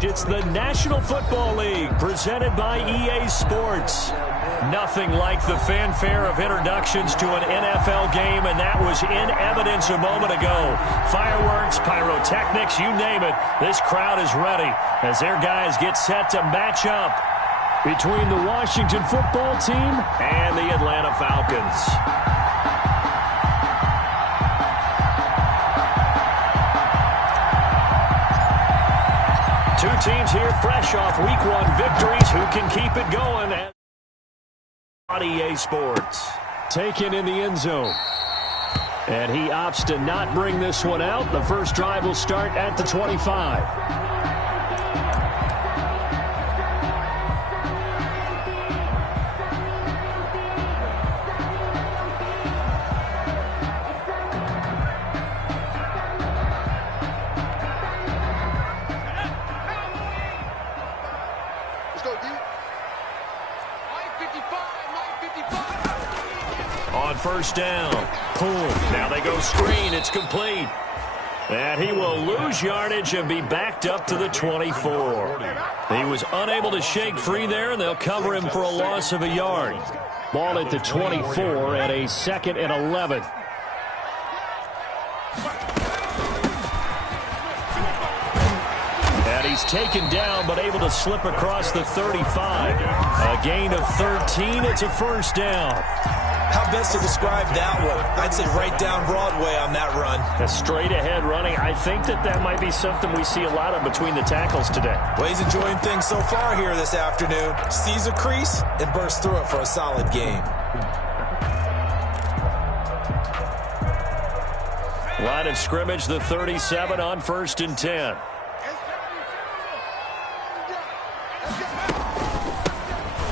It's the National Football League presented by EA Sports. Nothing like the fanfare of introductions to an NFL game, and that was in evidence a moment ago. Fireworks, pyrotechnics, you name it. This crowd is ready as their guys get set to match up between the Washington football team and the Atlanta Falcons. Two teams here fresh off Week 1 victories. Who can keep it going? On EA Sports. Taken in the end zone. And he opts to not bring this one out. The first drive will start at the 25. First down. Pull. Now they go screen. It's complete. And he will lose yardage and be backed up to the 24. He was unable to shake free there, and they'll cover him for a loss of a yard. Ball at the 24 at a 2nd and 11. And he's taken down but able to slip across the 35. A gain of 13. It's a first down. How best to describe that one? I'd say right down Broadway on that run. A straight-ahead running. I think that might be something we see a lot of between the tackles today. Well, he's enjoying things so far here this afternoon. Sees a crease and bursts through it for a solid game. Line of scrimmage, the 37 on 1st and 10.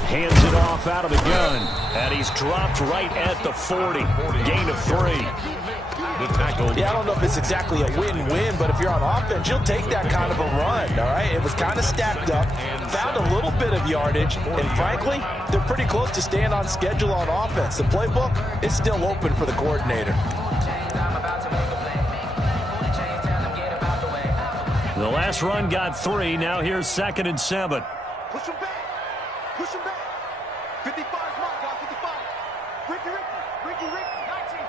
Hands it off out of the gun. And he's dropped right at the 40. Gain of 3. Yeah, I don't know if it's exactly a win-win, but if you're on offense, you'll take that kind of a run, all right? It was kind of stacked up, found a little bit of yardage, and frankly, they're pretty close to staying on schedule on offense. The playbook is still open for the coordinator. The last run got 3. Now here's 2nd and 7. Push him back. Push him back. 55 mark, guys, 55. Ricky. 19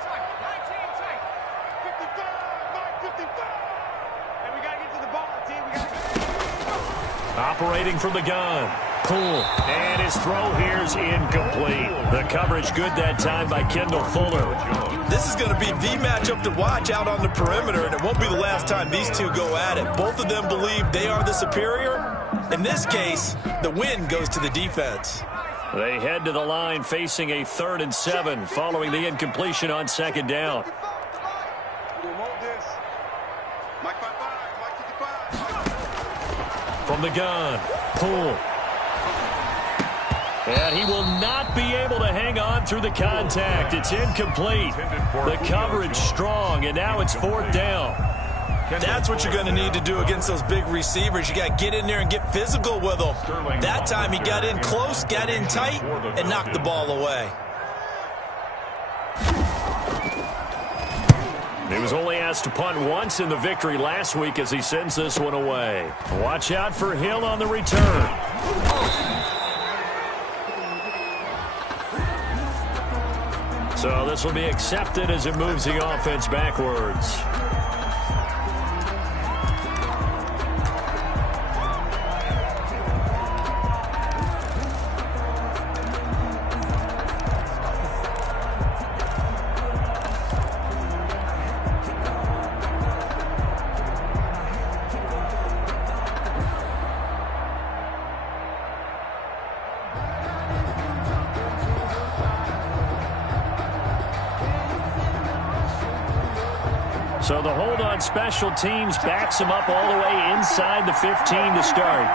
tight. 55. And we got to get to the ball, team. We got to get. Operating from the gun. Pull. And his throw here's incomplete. The coverage good that time by Kendall Fuller. This is going to be the matchup to watch out on the perimeter, and it won't be the last time these two go at it. Both of them believe they are the superior. In this case, the win goes to the defense. They head to the line facing a 3rd and 7 following the incompletion on 2nd down. From the gun, pull. And he will not be able to hang on through the contact. It's incomplete. The coverage strong, and now it's 4th down. That's what you're going to need to do against those big receivers. You got to get in there and get physical with them. That time he got in close, got in tight, and knocked the ball away. He was only asked to punt once in the victory last week as he sends this one away. Watch out for Hill on the return. So this will be accepted as it moves the offense backwards. So the hold on special teams backs him up all the way inside the 15 to start.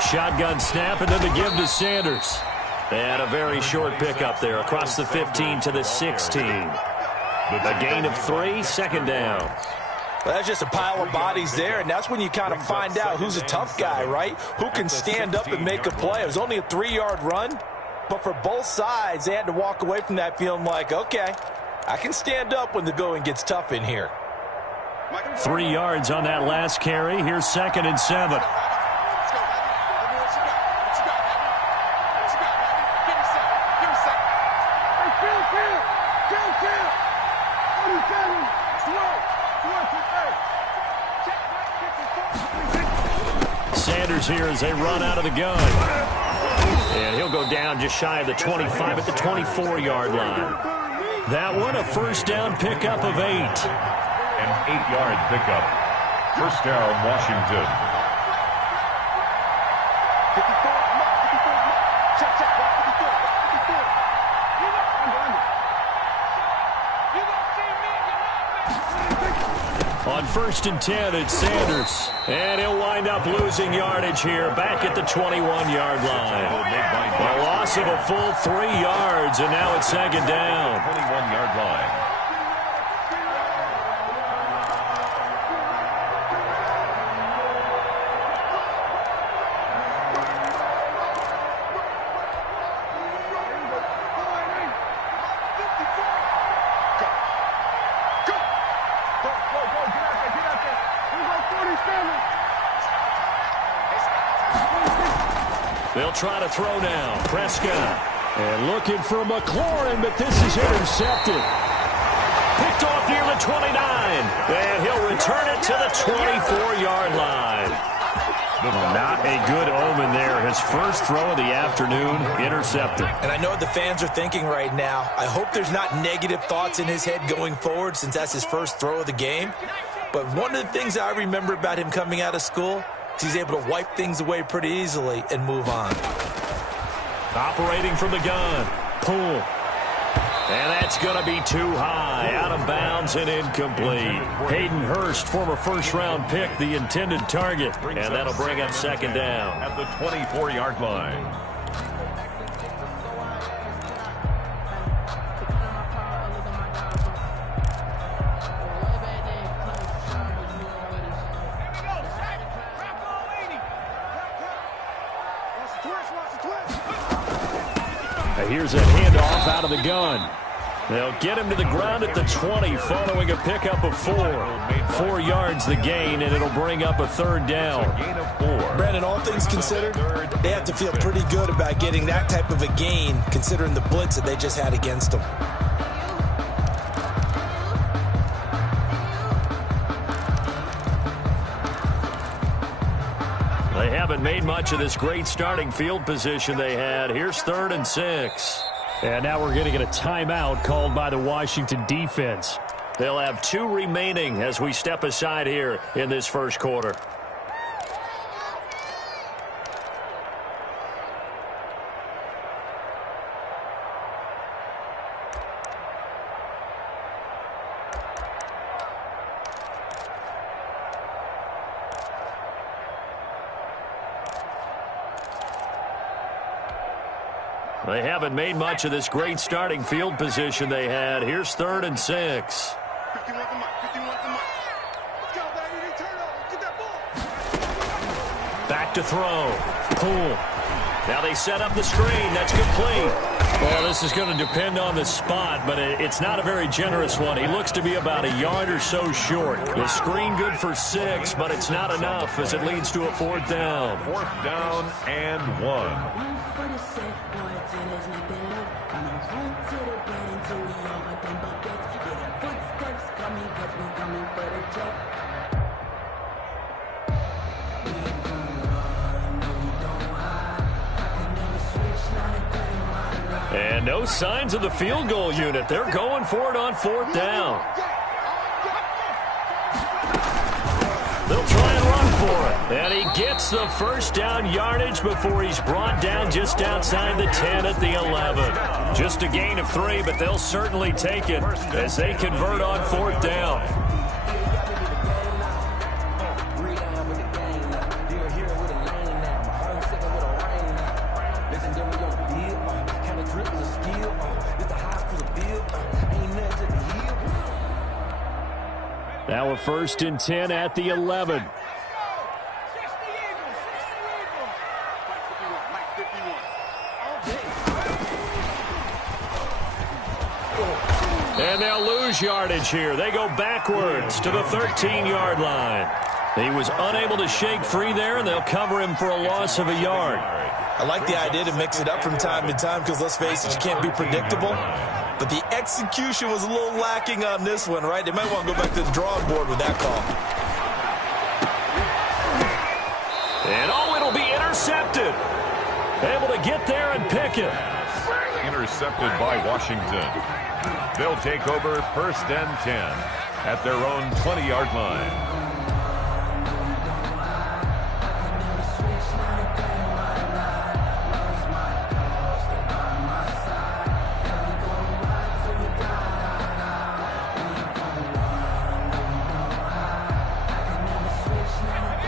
Shotgun snap and then the give to Sanders. And a very short pickup there across the 15 to the 16. A gain of 3, 2nd down. Well, that's just a pile of bodies there, and that's when you kind of find out who's a tough guy, right? Who can stand up and make a play. It was only a 3-yard run. But for both sides, they had to walk away from that feeling like, okay, I can stand up when the going gets tough in here. 3 yards on that last carry. Here's 2nd and 7. Sanders here as they run out of the gun. And he'll go down just shy of the 25 at the 24-yard line. That one, a first down pickup of 8. An 8-yard pickup. First down, Washington. 54. Check. 54. On 1st and 10, it's Sanders. And he'll wind up losing yardage here back at the 21-yard line. A loss of a full 3 yards, and now it's 2nd down. 21-yard line. They'll try to throw now. Prescott. And looking for McLaurin, but this is intercepted. Picked off near the 29. And he'll return it to the 24-yard line. Not a good omen there. His first throw of the afternoon, intercepted. And I know what the fans are thinking right now. I hope there's not negative thoughts in his head going forward since that's his first throw of the game. But one of the things I remember about him coming out of school, he's able to wipe things away pretty easily and move on. Operating from the gun. Pull. And that's going to be too high. Out of bounds and incomplete. Hayden Hurst, former first-round pick, the intended target. And that'll bring up 2nd down. At the 24-yard line. Here's a handoff out of the gun. They'll get him to the ground at the 20 following a pickup of 4. 4 yards the gain, and it'll bring up a 3rd down. Gain of 4. Brandon, all things considered, they have to feel pretty good about getting that type of a gain considering the blitz that they just had against them. They haven't made much of this great starting field position they had. Here's 3rd and 6. And now we're going to get a timeout called by the Washington defense. They'll have 2 remaining as we step aside here in this first quarter. They haven't made much of this great starting field position they had. Here's 3rd and 6. 51 to Mike. Let's go, baby. Turn over. Get that ball. Back to throw. Pull. Now they set up the screen. That's complete. Well, this is going to depend on the spot, but it's not a very generous one. He looks to be about a yard or so short. The screen good for 6, but it's not enough as it leads to a 4th down. 4th down and 1. And no signs of the field goal unit. They're going for it on 4th down. They'll try and run for it. And he gets the first down yardage before he's brought down just outside the 10 at the 11. Just a gain of 3, but they'll certainly take it as they convert on 4th down. Now a 1st and 10 at the 11. And they'll They'll lose yardage here. They go backwards to the 13-yard line. He was unable to shake free there, and they'll cover him for a loss of a yard. I like the idea to mix it up from time to time because, let's face it, you can't be predictable. But the execution was a little lacking on this one, right? They might want to go back to the drawing board with that call. And, it'll be intercepted. Able to get there and pick it. Intercepted by Washington. They'll take over 1st and 10 at their own 20-yard line.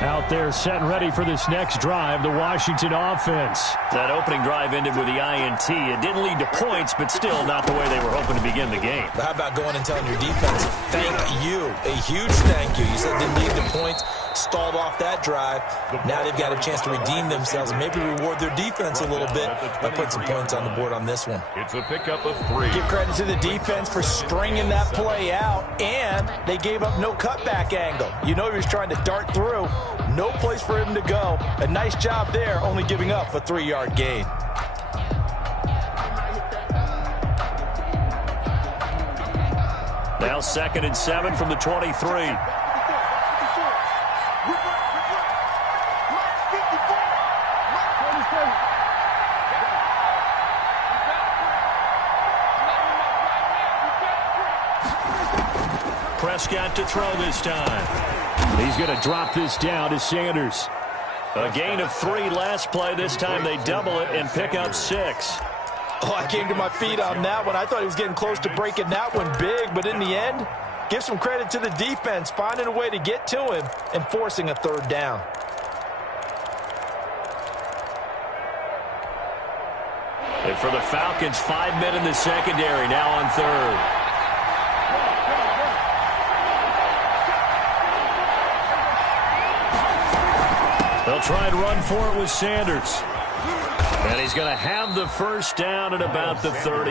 Out there set and ready for this next drive, the Washington offense. That opening drive ended with the INT. It didn't lead to points, but still not the way they were hoping to begin the game. But how about going and telling your defense, thank you, a huge thank you. You said didn't lead to points, stalled off that drive. Now they've got a chance to redeem themselves and maybe reward their defense a little bit by putting some points on the board on this one. It's a pickup of 3. Give credit to the defense for stringing that play out, and they gave up no cutback angle. You know he was trying to dart through. No place for him to go. A nice job there, only giving up a 3-yard gain. Now 2nd and 7 from the 23. Prescott to throw this time. He's going to drop this down to Sanders. A gain of 3 last play. This time they double it and pick up 6. Oh, I came to my feet on that one. I thought he was getting close to breaking that one big, but in the end, give some credit to the defense, finding a way to get to him and forcing a 3rd down. And for the Falcons, 5 men in the secondary, now on 3rd. They'll try and run for it with Sanders. And he's going to have the 1st down at about the 38.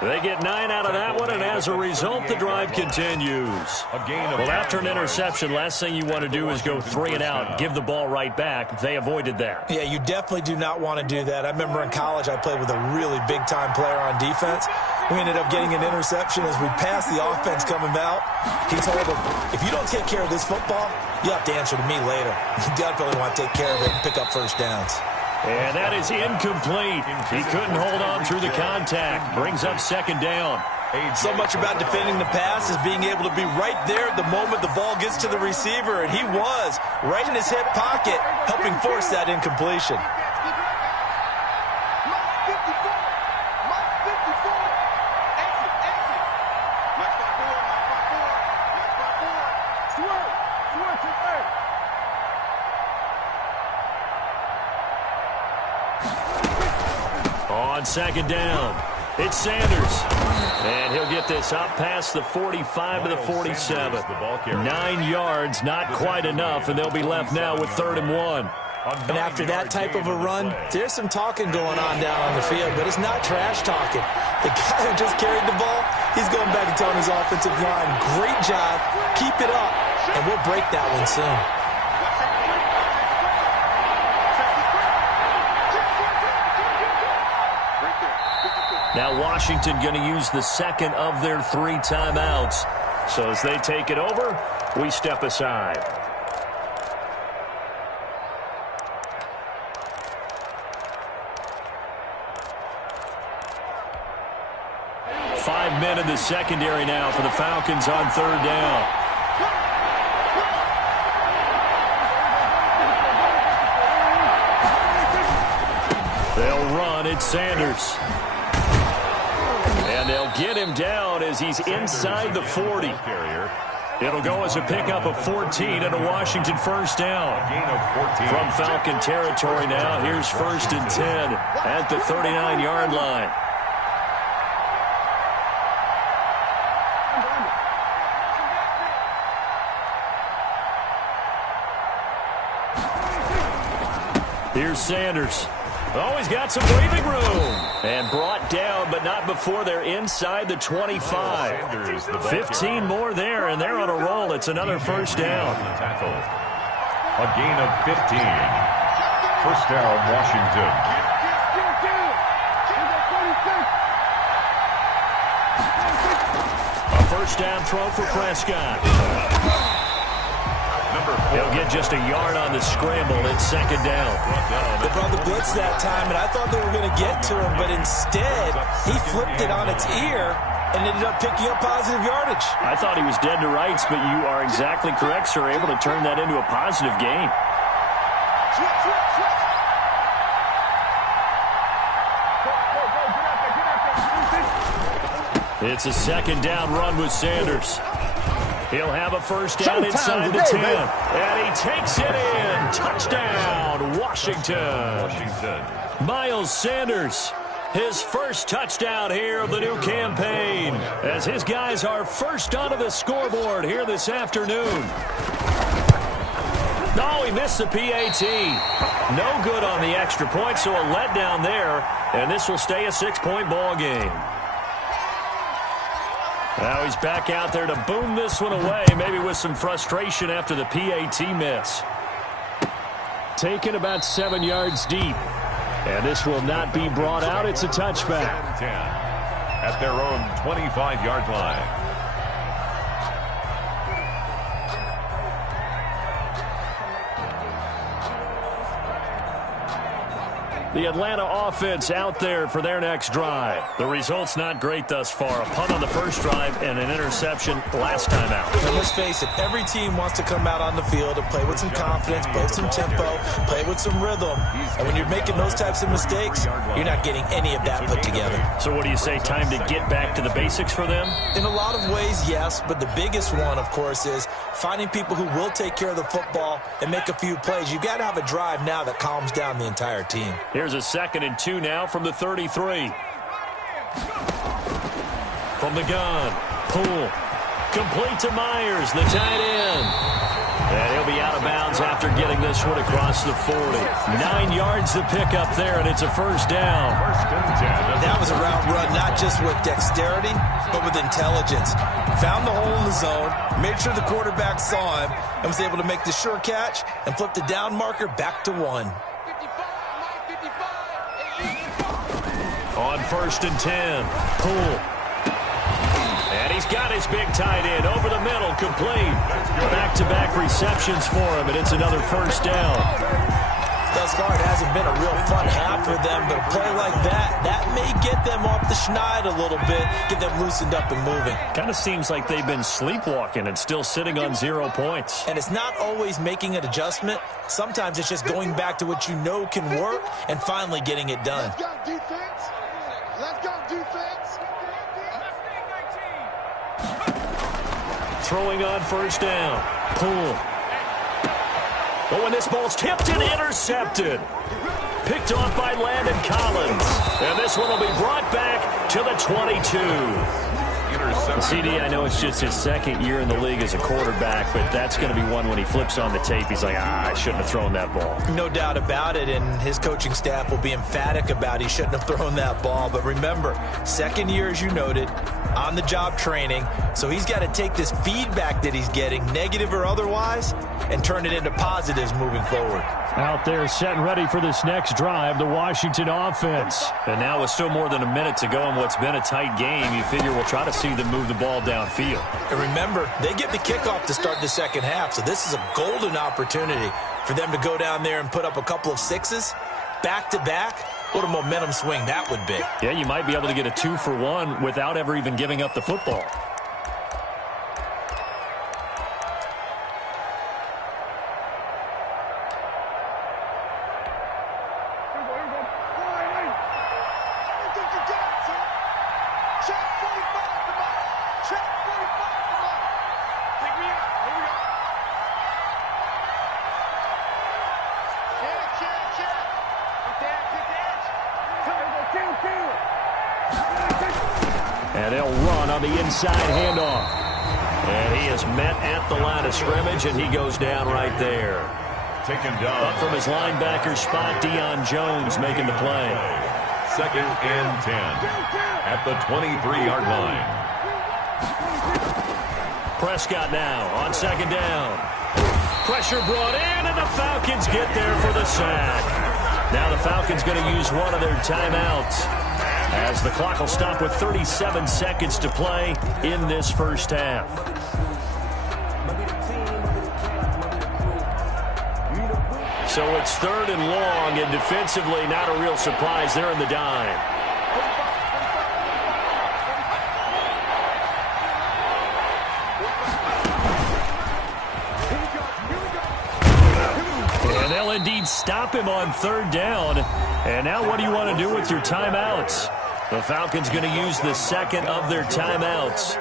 They get 9 out of that one, and as a result, the drive continues. Well, after an interception, last thing you want to do is go 3 and out, give the ball right back. They avoided that. Yeah, you definitely do not want to do that. I remember in college I played with a really big-time player on defense. We ended up getting an interception as we passed the offense coming out. He told him, if you don't take care of this football, you have to answer to me later. You definitely want to take care of it and pick up 1st downs. And that is incomplete. He couldn't hold on through the contact. Brings up 2nd down. So much about defending the pass is being able to be right there at the moment the ball gets to the receiver, and he was right in his hip pocket, helping force that incompletion. On 2nd down, it's Sanders. And he'll get this up past the 45 to the 47. 9 yards, not quite enough, and they'll be left now with 3rd and 1. And after that type of a run, there's some talking going on down on the field, but it's not trash talking. The guy who just carried the ball, he's going back and telling his offensive line, great job, keep it up, and we'll break that one soon. Now Washington going to use the 2nd of their 3 timeouts. So as they take it over, we step aside. Five men in the secondary now for the Falcons on 3rd down. They'll run. It's Sanders. And they'll get him down as he's inside the 40. It'll go as a pickup of 14 and a Washington 1st down. From Falcon territory now, here's 1st and 10 at the 39-yard line. Here's Sanders. Oh, he's got some breathing room. And brought down, but not before they're inside the 25. 15 more there, and they're on a roll. It's another first down. A gain of 15. First down, Washington. A first down throw for Prescott. He'll get just a yard on the scramble. It's second down. They brought the blitz that time, and I thought they were going to get to him, but instead, he flipped it on its ear and ended up picking up positive yardage. I thought he was dead to rights, but you are exactly correct, sir. Able to turn that into a positive gain. It's a second down run with Sanders. He'll have a first down inside the 10. And he takes it in. Touchdown, Washington. Miles Sanders, his first touchdown here of the new campaign, as his guys are first onto the scoreboard here this afternoon. No, he missed the PAT. No good on the extra point, so a letdown there. And this will stay a 6-point ball game. Now he's back out there to boom this one away, maybe with some frustration after the PAT miss. Taken about 7 yards deep. And this will not be brought out. It's a touchback. 10 at their own 25-yard line. The Atlanta offense out there for their next drive. The result's not great thus far. A punt on the first drive and an interception last time out. And let's face it, every team wants to come out on the field and play with some confidence, play with some tempo, play with some rhythm. And when you're making those types of mistakes, you're not getting any of that put together. So what do you say, time to get back to the basics for them? In a lot of ways, yes, but the biggest one, of course, is finding people who will take care of the football and make a few plays. You've got to have a drive now that calms down the entire team. Here's a 2nd and 2 now from the 33. From the gun, Poole. Complete to Myers, the tight end. And he'll be out of bounds after getting this one across the 40. 9 yards to pick up there, and it's a first down. That was a route run, not just with dexterity, but with intelligence. Found the hole in the zone, made sure the quarterback saw him, and was able to make the sure catch and flip the down marker back to 1. On 1st and 10, Poole. And he's got his big tight end over the middle, complete. Back-to-back receptions for him, and it's another first down. Thus far, it hasn't been a real fun half for them, but a play like that may get them off the schneid a little bit, get them loosened up and moving. Kind of seems like they've been sleepwalking and still sitting on 0 points. And it's not always making an adjustment. Sometimes it's just going back to what you know can work and finally getting it done. Let's go defense. Let's go defense. Throwing on first down. Poole. But when this ball's tipped and intercepted. Picked off by Landon Collins. And this one will be brought back to the 22. CD, I know it's just his 2nd year in the league as a quarterback, but that's going to be one when he flips on the tape. He's like, I shouldn't have thrown that ball. No doubt about it, and his coaching staff will be emphatic about he shouldn't have thrown that ball. But remember, 2nd year, as you noted, on-the-job training, so he's got to take this feedback that he's getting, negative or otherwise, and turn it into positives moving forward. Out there set and ready for this next drive, the Washington offense. And now with still more than a minute to go in what's been a tight game, you figure we'll try to see them move the ball downfield. And remember, they get the kickoff to start the second half, so this is a golden opportunity for them to go down there and put up a couple of sixes back-to-back. What a momentum swing that would be. Yeah, you might be able to get a 2-for-1 without ever even giving up the football. And they'll run on the inside handoff. And he is met at the line of scrimmage, and he goes down right there. taken down. Up from his linebacker spot, Deion Jones making the play. 2nd and 10 at the 23-yard line. Prescott now on 2nd down. Pressure brought in, and the Falcons get there for the sack. Now the Falcons going to use one of their timeouts, as the clock will stop with 37 seconds to play in this first half. So it's 3rd and long, and defensively not a real surprise. They're in the dime. And they'll indeed stop him on 3rd down. And now what do you want to do with your timeouts? The Falcons going to use the 2nd of their timeouts,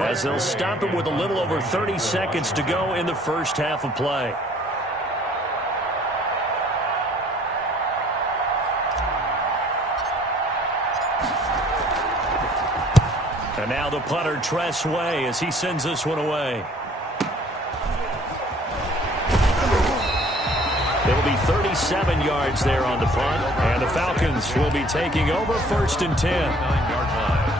as they'll stop him with a little over 30 seconds to go in the first half of play. And now the punter, Tress Way, as he sends this one away. It'll be 37 yards there on the punt, and the Falcons will be taking over 1st and 10. 9-yard line.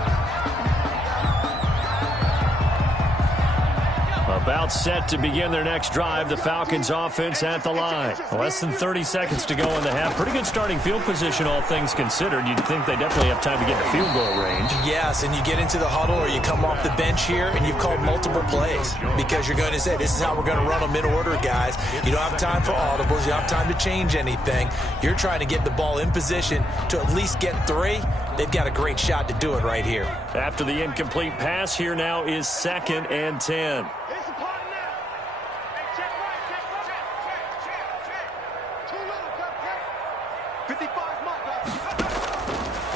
About set to begin their next drive. The Falcons offense at the line. Less than 30 seconds to go in the half. Pretty good starting field position, all things considered. You'd think they definitely have time to get to field goal range. Yes, and you get into the huddle or you come off the bench here and you've called multiple plays because you're going to say, this is how we're going to run them in order, guys. You don't have time for audibles. You don't have time to change anything. You're trying to get the ball in position to at least get 3. They've got a great shot to do it right here. After the incomplete pass, here now is 2nd and 10.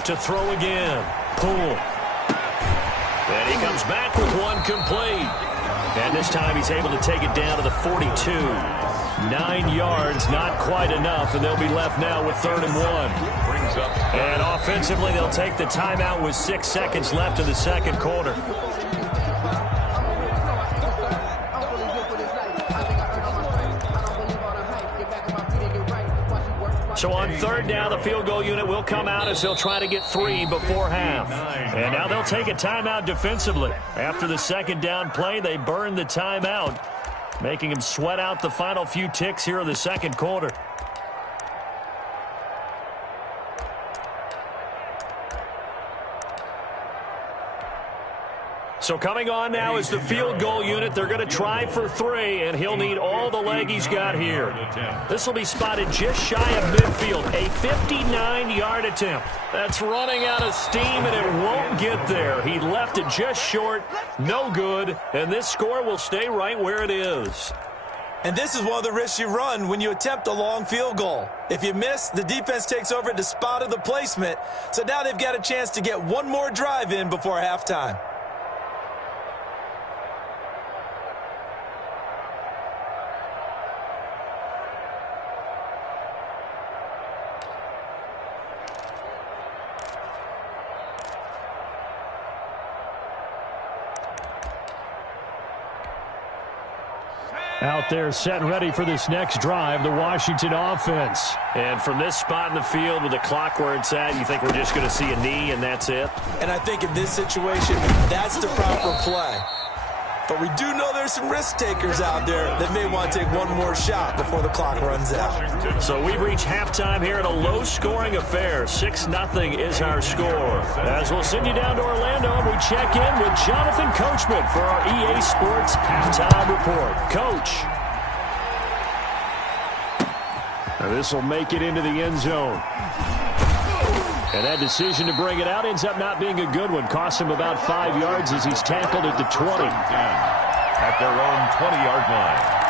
To throw again. Poole. And he comes back with one complete. And this time he's able to take it down to the 42. 9 yards, not quite enough, and they'll be left now with 3rd and 1. And offensively, they'll take the timeout with 6 seconds left in the second quarter. So on 3rd down, the field goal unit will come out as they'll try to get 3 before half. And now they'll take a timeout defensively. After the 2nd down play, they burn the timeout, making them sweat out the final few ticks here in the second quarter. So coming on now is the field goal unit. They're going to try for 3, and he'll need all the leg he's got here. This will be spotted just shy of midfield. A 59-yard attempt. That's running out of steam, and it won't get there. He left it just short. No good, and this score will stay right where it is. And this is one of the risks you run when you attempt a long field goal. If you miss, the defense takes over at the spot of the placement. So now they've got a chance to get one more drive in before halftime. Out there set and ready for this next drive, the Washington offense. And from this spot in the field with the clock where it's at, you think we're just going to see a knee and that's it? And I think in this situation, that's the proper play. But we do know there's some risk takers out there that may want to take one more shot before the clock runs out. So we've reached halftime here in a low-scoring affair. 6-0 is our score. As we'll send you down to Orlando, and we check in with Jonathan Coachman for our EA Sports Halftime Report. Coach. Now this will make it into the end zone. And that decision to bring it out ends up not being a good one. Costs him about 5 yards as he's tackled at the 20. At their own 20-yard line.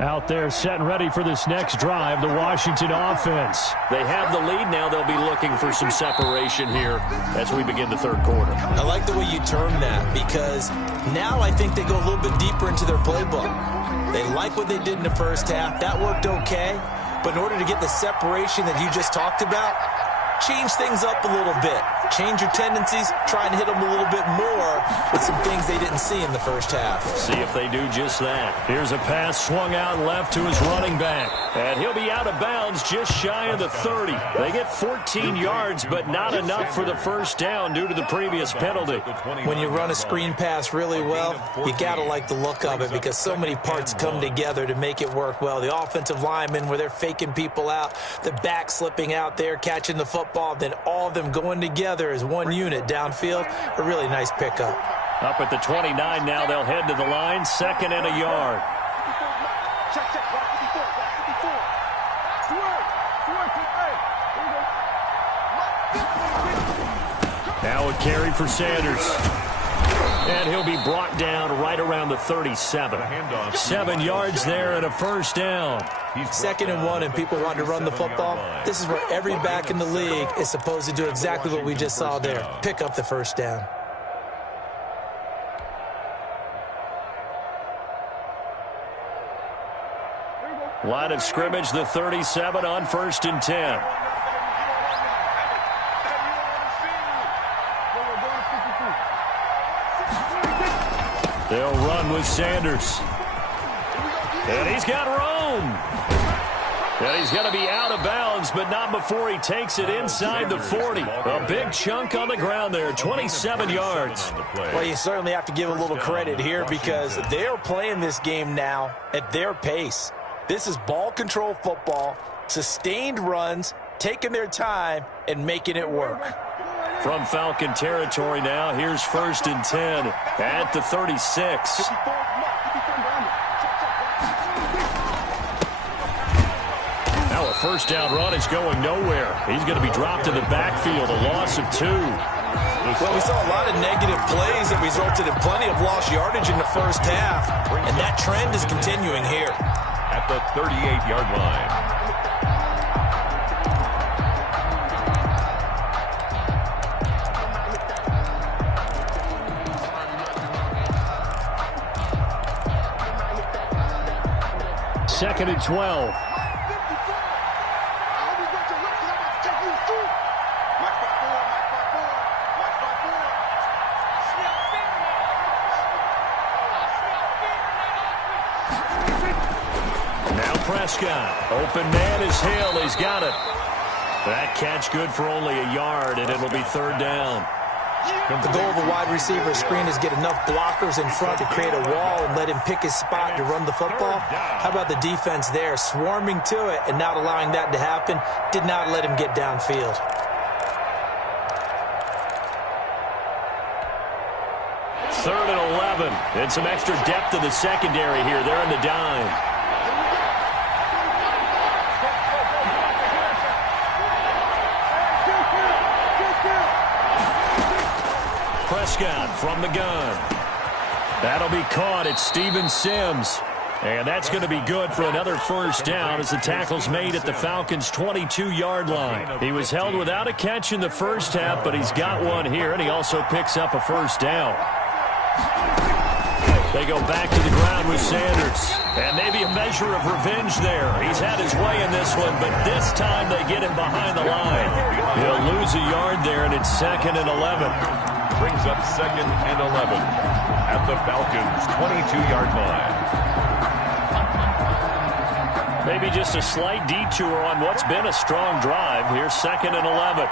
Out there set and ready for this next drive, the Washington offense. They have the lead now. They'll be looking for some separation here as we begin the third quarter. I like the way you term that, because now I think they go a little bit deeper into their playbook. They like what they did in the first half. That worked okay. But in order to get the separation that you just talked about, change things up a little bit. Change your tendencies, try and hit them a little bit more with some things they didn't see in the first half. See if they do just that. Here's a pass swung out left to his running back. And he'll be out of bounds just shy of the 30. They get 14 yards, but not enough for the first down due to the previous penalty. When you run a screen pass really well, you got to like the look of it because so many parts come together to make it work well. The offensive linemen, where they're faking people out, the back slipping out there, catching the football, then all of them going together as one unit downfield. A really nice pickup. Up at the 29 now, they'll head to the line, 2nd and a yard. Now a carry for Sanders. And he'll be brought down right around the 37. 7 yards there and a first down. 2nd and 1 and people want to run the football. This is where every back in the league is supposed to do exactly what we just saw there. Pick up the first down. Line of scrimmage, the 37 on 1st and 10. They'll run with Sanders. And he's got room. And he's going to be out of bounds, but not before he takes it inside the 40. A big chunk on the ground there, 27 yards. Well, you certainly have to give a little credit here because they're playing this game now at their pace. This is ball control football, sustained runs, taking their time, and making it work. From Falcon territory now, here's 1st and 10 at the 36. Now a first down run is going nowhere. He's going to be dropped in the backfield, a loss of 2. Well, we saw a lot of negative plays that resulted in plenty of lost yardage in the first half, and that trend is continuing here. At the 38-yard line. Second and 12. Now Prescott. Open man is Hill. He's got it. That catch good for only a yard, and it'll be 3rd down. The goal of a wide receiver screen is get enough blockers in front to create a wall and let him pick his spot to run the football. How about the defense there, swarming to it and not allowing that to happen? Did not let him get downfield. Third and 11. And some extra depth to the secondary here. They're in the dime. Prescott from the gun. That'll be caught. It's Steven Sims. And that's going to be good for another first down as the tackle's made at the Falcons' 22-yard line. He was held without a catch in the first half, but he's got one here, and he also picks up a first down. They go back to the ground with Sanders. And maybe a measure of revenge there. He's had his way in this one, but this time they get him behind the line. He'll lose a yard there, and it's 2nd and 11. Brings up 2nd and 11 at the Falcons' 22-yard line. Maybe just a slight detour on what's been a strong drive. Here's 2nd and 11.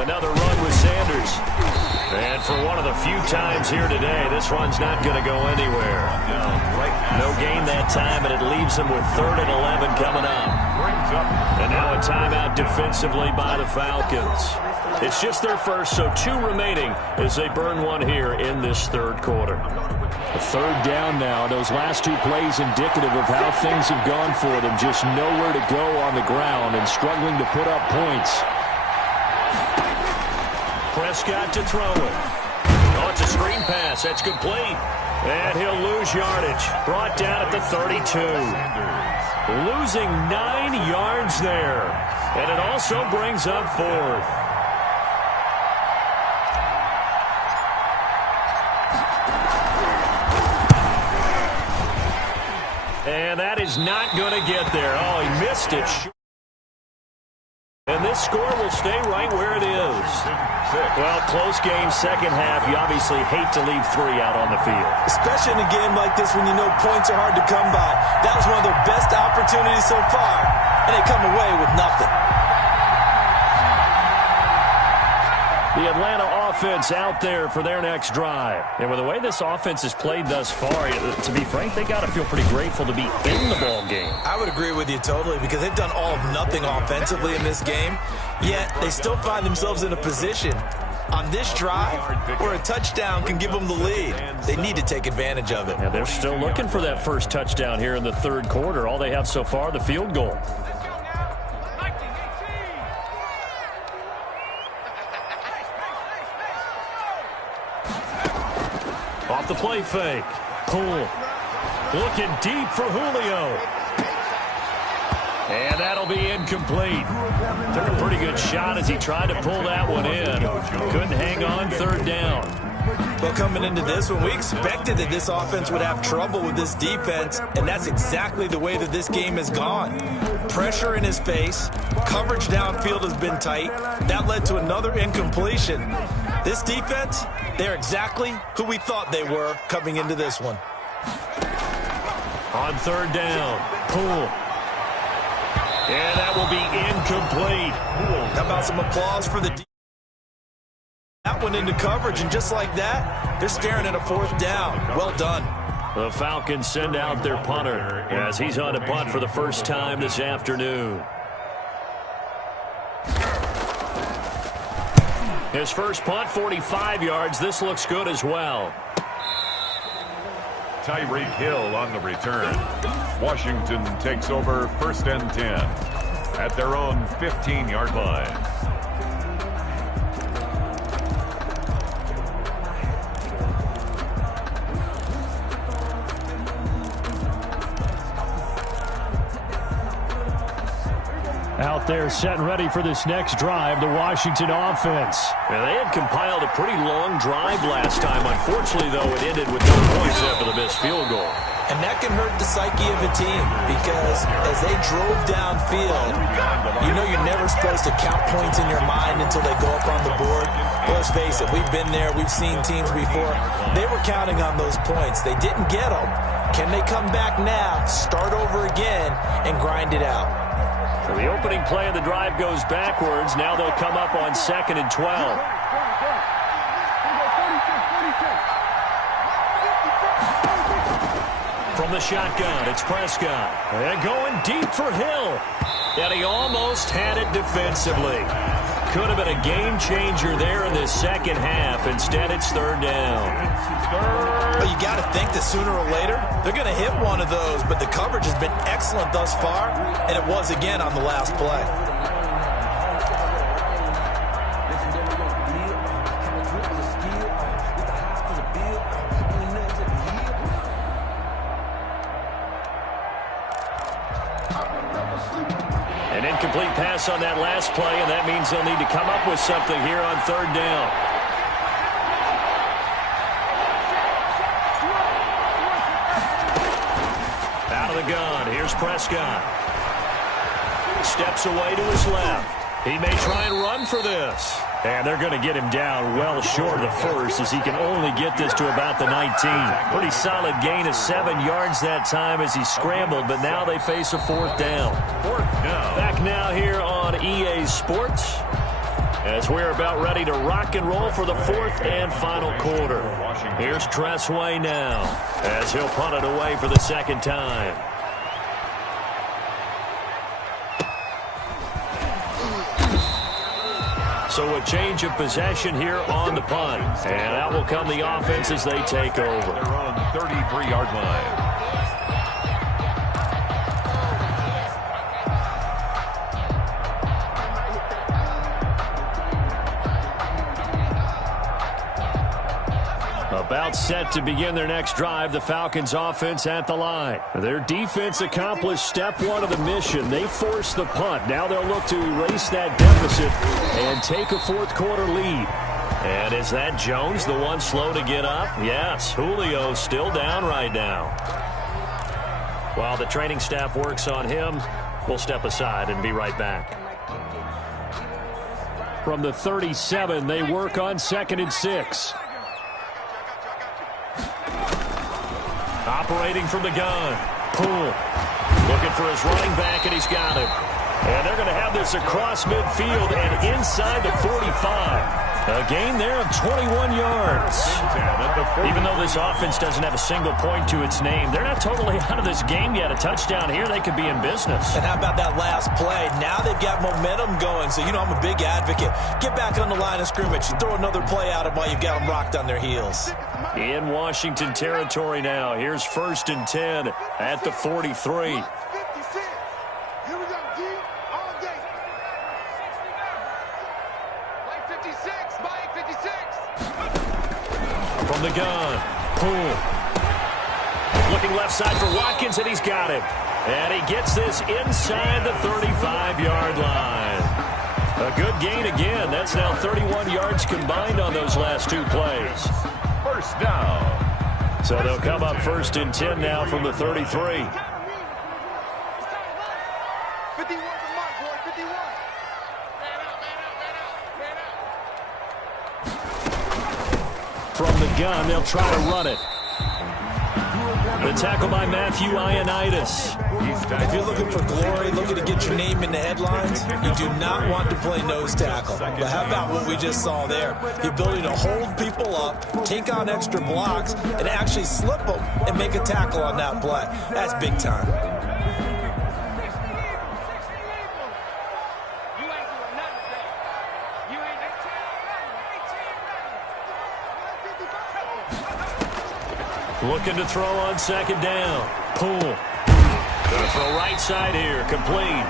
Another run with Sanders. And for one of the few times here today, this run's not going to go anywhere. No gain that time, and it leaves them with 3rd and 11 coming up. And now a timeout defensively by the Falcons. It's just their first, so 2 remaining as they burn one here in this third quarter. A 3rd down now. Those last 2 plays indicative of how things have gone for them. Just nowhere to go on the ground and struggling to put up points. Prescott to throw it. Oh, it's a screen pass. That's complete. And he'll lose yardage. Brought down at the 32. Losing 9 yards there. And it also brings up 4th. And that is not going to get there. Oh, he missed it. And this score will stay right where it is. Well, close game, second half. You obviously hate to leave 3 out on the field. Especially in a game like this when you know points are hard to come by. That was one of their best opportunities so far, and they come away with nothing. The Atlanta offense out there for their next drive. And with the way this offense has played thus far, to be frank, they got to feel pretty grateful to be in the ball game. I would agree with you totally because they've done all of nothing offensively in this game, yet they still find themselves in a position on this drive where a touchdown can give them the lead. They need to take advantage of it. Yeah, they're still looking for that first touchdown here in the third quarter. All they have so far, the field goal. Off the play fake. Poole looking deep for Julio. And that'll be incomplete. Took a pretty good shot as he tried to pull that one in. Couldn't hang on, third down. Well, coming into this one, we expected that this offense would have trouble with this defense, and that's exactly the way that this game has gone. Pressure in his face. Coverage downfield has been tight. That led to another incompletion. This defense, they're exactly who we thought they were coming into this one. On third down, Poole. And that will be incomplete. How about some applause for the defense? That one into coverage, and just like that, they're staring at a fourth down. Well done. The Falcons send out their punter as he's on a punt for the first time this afternoon. His first punt, 45 yards. This looks good as well. Tyreek Hill on the return. Washington takes over 1st and 10 at their own 15-yard line. Out there set and ready for this next drive, the Washington offense. And they had compiled a pretty long drive last time. Unfortunately, though, it ended with no points after the missed field goal. And that can hurt the psyche of a team because as they drove downfield, you know you're never supposed to count points in your mind until they go up on the board. But let's face it, we've been there. We've seen teams before. They were counting on those points. They didn't get them. Can they come back now, start over again, and grind it out? So the opening play of the drive goes backwards. Now they'll come up on 2nd and 12. From the shotgun, it's Prescott. And going deep for Hill. And he almost had it defensively. Could have been a game changer there in this second half. Instead, it's third down. But you got to think that sooner or later, they're going to hit one of those. But the coverage has been excellent thus far, and it was again on the last play. An incomplete pass on that last play, and that means they'll need to come up with something here on third down. Out of the gun, here's Prescott. Steps away to his left. He may try and run for this. And they're going to get him down well short of the first as he can only get this to about the 19. Pretty solid gain of 7 yards that time as he scrambled, but now they face a fourth down. Back now here on EA Sports as we're about ready to rock and roll for the fourth and final quarter. Here's Tressway now as he'll punt it away for the second time. So a change of possession here on the punt. And out will come the offense as they take over. Their own 33-yard line. set to begin their next drive. The Falcons offense at the line. Their defense accomplished step one of the mission. They forced the punt. Now they'll look to erase that deficit and take a fourth quarter lead. And is that Jones, the one slow to get up? Yes, Julio still down right now. While the training staff works on him, we'll step aside and be right back. From the 37, they work on 2nd and 6. Operating from the gun. Poole looking for his running back, and he's got him. And they're going to have this across midfield and inside the 45. A gain there of 21 yards. Even though this offense doesn't have a single point to its name, they're not totally out of this game yet. A touchdown here, they could be in business. And how about that last play? Now they've got momentum going. So, I'm a big advocate. Get back on the line of scrimmage. Throw another play at them while you've got them rocked on their heels. In Washington territory now. Here's 1st and 10 at the 43. From the gun, Poole. Looking left side for Watkins, and he's got him. And he gets this inside the 35-yard line. A good gain again. That's now 31 yards combined on those last two plays. First down. So they'll come up 1st and 10 now from the 33. 51 for Mike, boy, 51. From the gun, they'll try to run it. The tackle by Matthew Ioannidis. If you're looking for glory, looking to get your name in the headlines, you do not want to play nose tackle. But how about what we just saw there? The ability to hold people up, take on extra blocks, and actually slip them and make a tackle on that play. That's big time. Looking to throw on 2nd down. Poole. Going to throw right side here. Complete.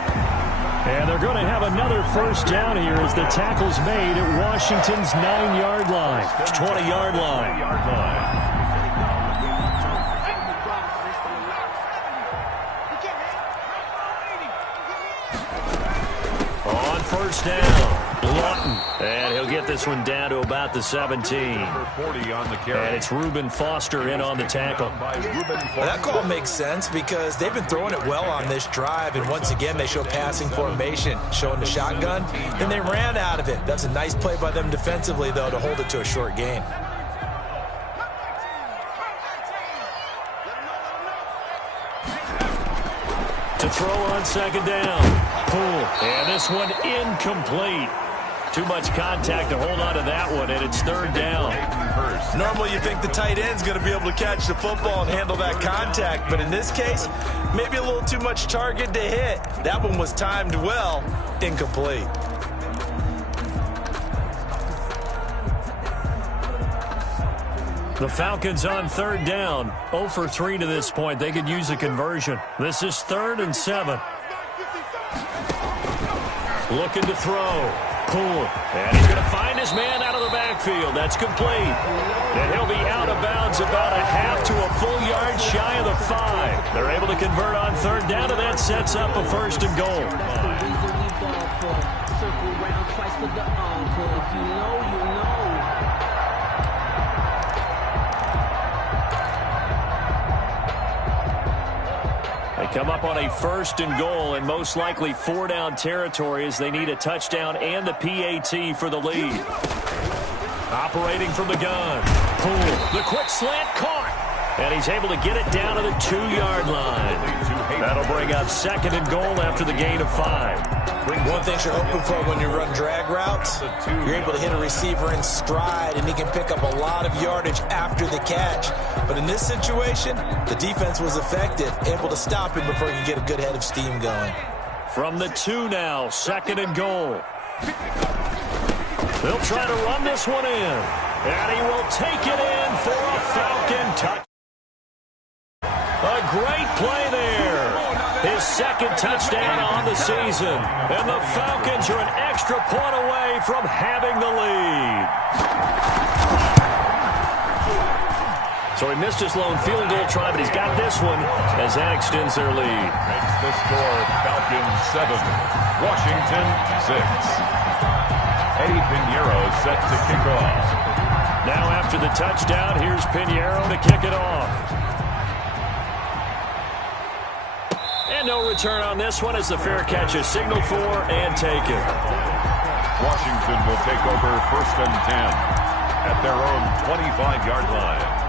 And they're going to have another 1st down here as the tackle's made at Washington's 9-yard line. 20-yard line. On 1st down. Lawton. And he'll get this one down to about the 17. And it's Reuben Foster in on the tackle. Well, that call makes sense because they've been throwing it well on this drive, and once again they show passing formation, showing the shotgun. Then they ran out of it. That's a nice play by them defensively, though, to hold it to a short gain. To throw on 2nd down. Poole. And this one incomplete. Too much contact to hold on to that one, and it's 3rd down. Normally you think the tight end's going to be able to catch the football and handle that contact, but in this case, maybe a little too much target to hit. That one was timed well, incomplete. The Falcons on 3rd down. 0 for 3 to this point. They could use a conversion. This is 3rd and 7. Looking to throw. Poole. And he's going to find his man out of the backfield. That's complete. And he'll be out of bounds about a half to a full yard shy of the 5. They're able to convert on 3rd down, and that sets up a 1st and goal. They come up on a 1st and goal, and most likely 4-down territory as they need a touchdown and the PAT for the lead. Operating from the gun. Poole. The quick slant caught. And he's able to get it down to the 2-yard line. That'll bring up 2nd and goal after the gain of 5. One thing you're hoping for when you run drag routes, you're able to hit a receiver in stride, and he can pick up a lot of yardage after the catch. But in this situation, the defense was effective, able to stop him before he could get a good head of steam going. From the 2 now, 2nd and goal. They'll try to run this one in. And he will take it in for a Falcon touchdown. A great play there. His 2nd touchdown on the season. And the Falcons are an extra point away from having the lead. So he missed his lone field goal try, but he's got this one as that extends their lead. Makes the score Falcons 7, Washington 6. Eddie Pinheiro set to kick off. Now after the touchdown, here's Pinheiro to kick it off. And no return on this one as the fair catch is signaled for and taken. Washington will take over 1st and 10 at their own 25-yard line.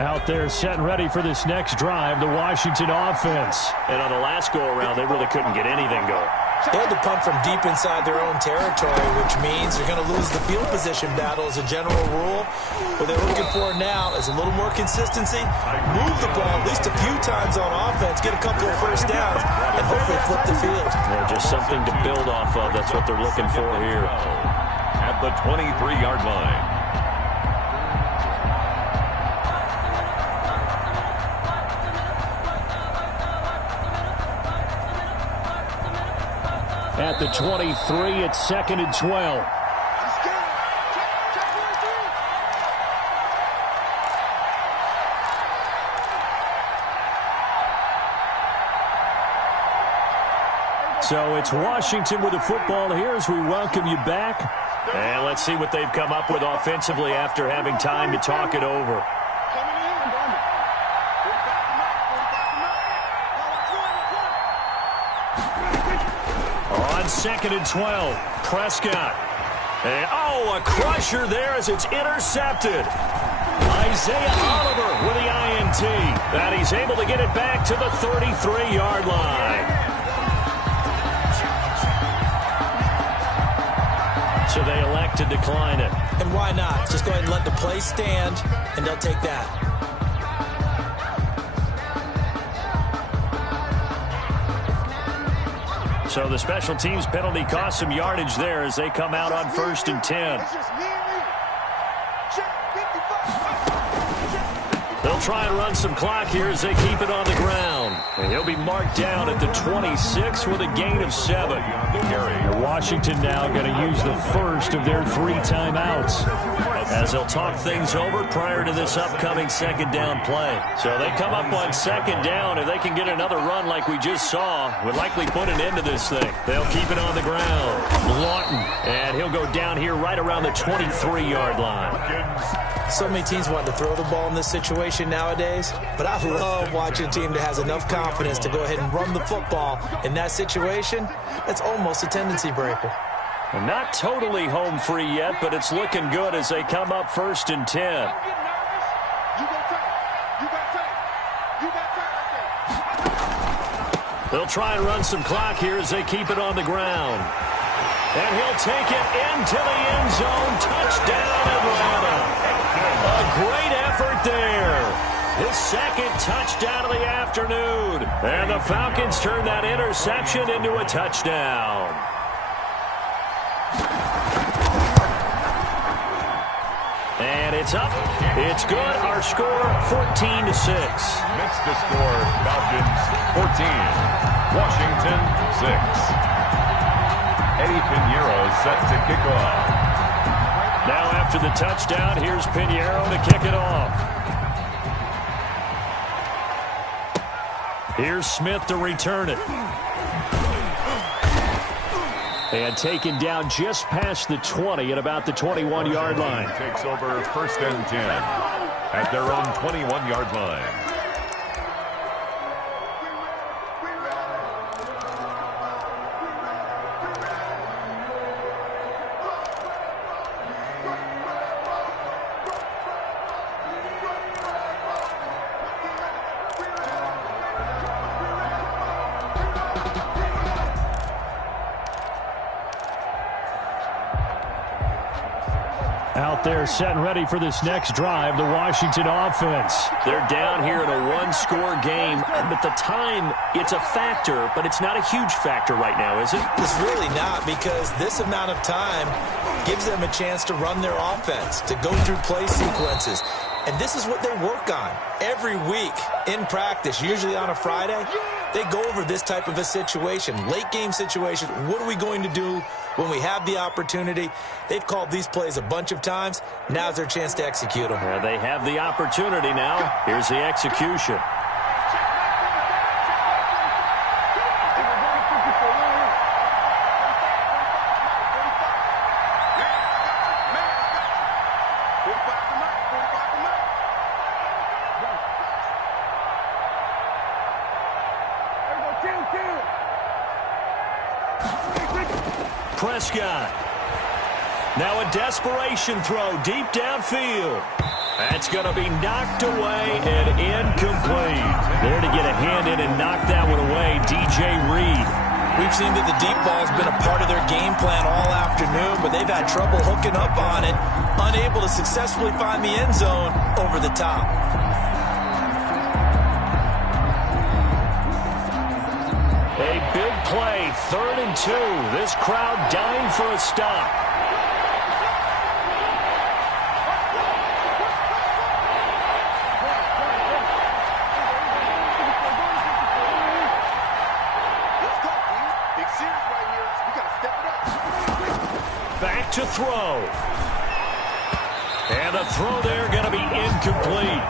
Out there set and ready for this next drive, the Washington offense. And on the last go-around, they really couldn't get anything going. They had to punt from deep inside their own territory, which means they're going to lose the field position battle as a general rule. What they're looking for now is a little more consistency, move the ball at least a few times on offense, get a couple of first downs, and hopefully flip the field. Yeah, just something to build off of. That's what they're looking for here. At the 23-yard line. At the 23, it's 2nd and 12. So it's Washington with the football here as we welcome you back. And let's see what they've come up with offensively after having time to talk it over. On 2nd and 12, Prescott. And, a crusher there as it's intercepted. Isaiah Oliver with the INT. And he's able to get it back to the 33-yard line. So they elect to decline it. And why not? Just go ahead and let the play stand, and they'll take that. So the special teams penalty cost some yardage there as they come out on 1st and 10. They'll try and run some clock here as they keep it on the ground. And he'll be marked down at the 26 with a gain of 7. And Washington now going to use the first of their 3 timeouts as they'll talk things over prior to this upcoming 2nd down play. So they come up on 2nd down. If they can get another run like we just saw, would likely put an end to this thing. They'll keep it on the ground. Lawton, and he'll go down here right around the 23-yard line. So many teams want to throw the ball in this situation nowadays, but I love watching a team that has enough confidence to go ahead and run the football. In that situation, that's almost a tendency breaker. And not totally home free yet, but it's looking good as they come up 1st and 10. They'll try and run some clock here as they keep it on the ground. And he'll take it into the end zone. Touchdown, Atlanta. A great effort there. His 2nd touchdown of the afternoon. And the Falcons turn that interception into a touchdown. And it's up. It's good. Our score 14-6. Makes the score Falcons 14, Washington 6. Eddie Pinheiro set to kick off. Now after the touchdown, here's Pinheiro to kick it off. Here's Smith to return it. And taken down just past the 20 at about the 21-yard line. Takes over 1st and 10 at their own 21-yard line. Out there set and ready for this next drive, the Washington offense. They're down here in a 1-score game, but the time, it's a factor, but it's not a huge factor right now, is it? It's really not, because this amount of time, gives them a chance to run their offense, to go through play sequences. And this is what they work on every week in practice, usually on a Friday. They go over this type of a situation, late game situation. What are we going to do when we have the opportunity? They've called these plays a bunch of times. Now's their chance to execute them. They have the opportunity now. Here's the execution. Prescott. Now a desperation throw deep downfield. That's going to be knocked away and incomplete. There to get a hand in and knock that one away, DJ Reed. We've seen that the deep ball has been a part of their game plan all afternoon, but they've had trouble hooking up on it, unable to successfully find the end zone over the top. A big play, 3rd and 2. This crowd dying for a stop. Back to throw. And a throw there going to be incomplete.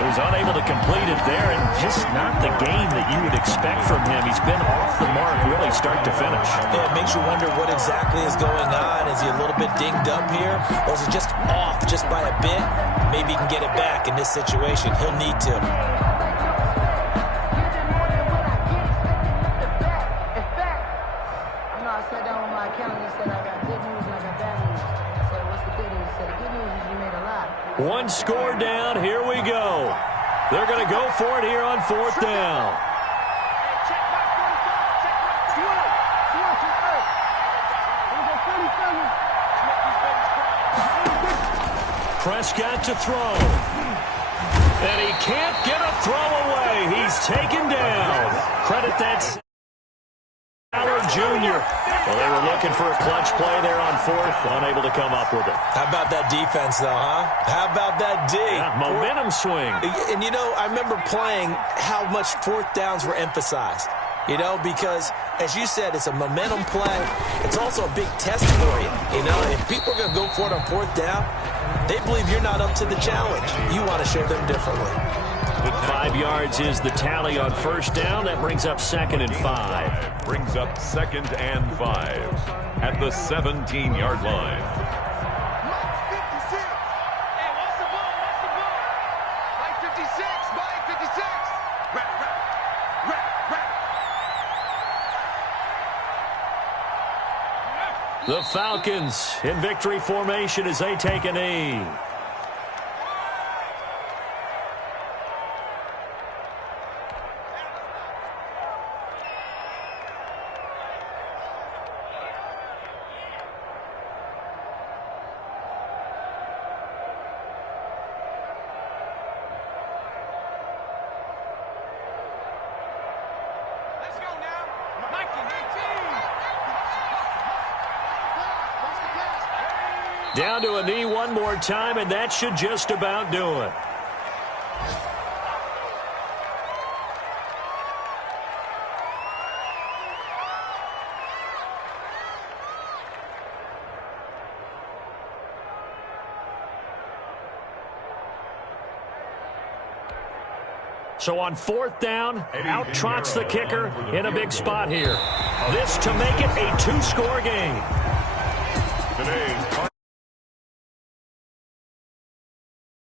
So he's unable to complete it there, and just not the game that you would expect from him. He's been off the mark really start to finish. Yeah, it makes you wonder what exactly is going on. Is he a little bit dinged up here, or is it just off just by a bit? Maybe he can get it back in this situation. He'll need to. One score down. Here we go. They're going to go for it here on 4th down. Prescott to throw. And he can't get a throw away. He's taken down. Credit that Jr. Well, they were looking for a clutch play there on 4th, unable to come up with it. How about that defense, though, huh? How about that D? Yeah, momentum swing. And, you know, I remember playing how much 4th downs were emphasized, you know, because, as you said, it's a momentum play. It's also a big test for you, you know. If people are going to go for it on 4th down, they believe you're not up to the challenge. You want to show them differently. 5 yards is the tally on 1st down. That brings up 2nd and 5. Brings up 2nd and 5 at the 17-yard line. Hey, what's the ball? What's the ball? Mike 56, Mike 56. Rap. The Falcons in victory formation as they take a knee. Down to a knee one more time, and that should just about do it. So on 4th down, out trots the kicker in a big spot here. This to make it a 2-score game. Today's